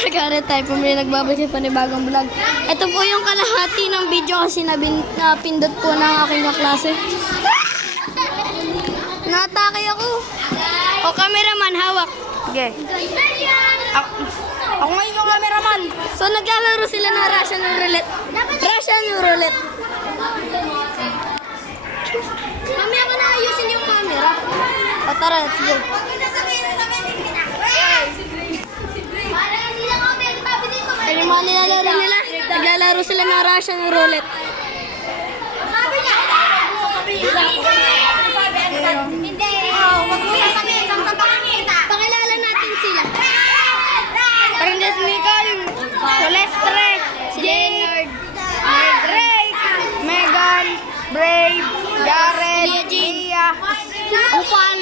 Margaret tayo po may nagbabalik sa panibagong vlog. Ito po yung kalahati ng video kasi napindot po ng aking kaklase. Natake ako. O cameraman, hawak. Sige. Ako ngayon yung cameraman. So naglalaro sila ng Russian roulette. Russian roulette. Mamaya ko na ayusin yung camera. O tara, let's go. Ano mga nilalaro nila? Naglalaro sila ng Russian roulette. Sabi niya, hindi. Wag mo sasabihin, sasabahan kita. Pakilala natin sila. Parindes Nicole, Celestre, Leonard, Drake, Megan, Brave, Jared, Gia, Upal,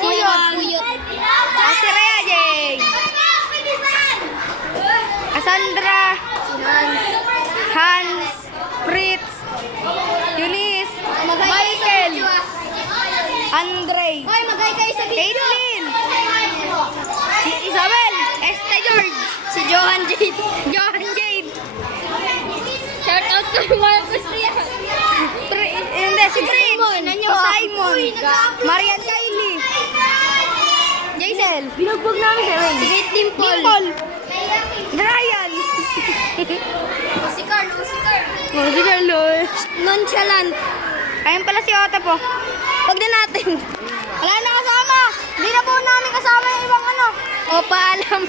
Kuyot, si Rhea J, Cassandra, Hans, Fritz, Eunice, Michael, Andre, Caitlin, Isabel, Este George, si Johan Jade. Johan Jade, Shout out to Marcos Rian. hindi, si Simon, Marian Kylie, Jaisel, Binugbog namin si Ray. Si Kate Dimple, Brian, Si Carlo. Nonchalant. ayun pala si Otto po. Wag na natin. Wala na kasama. Hindi na po namin kasama yung ibang ano. O, paalam.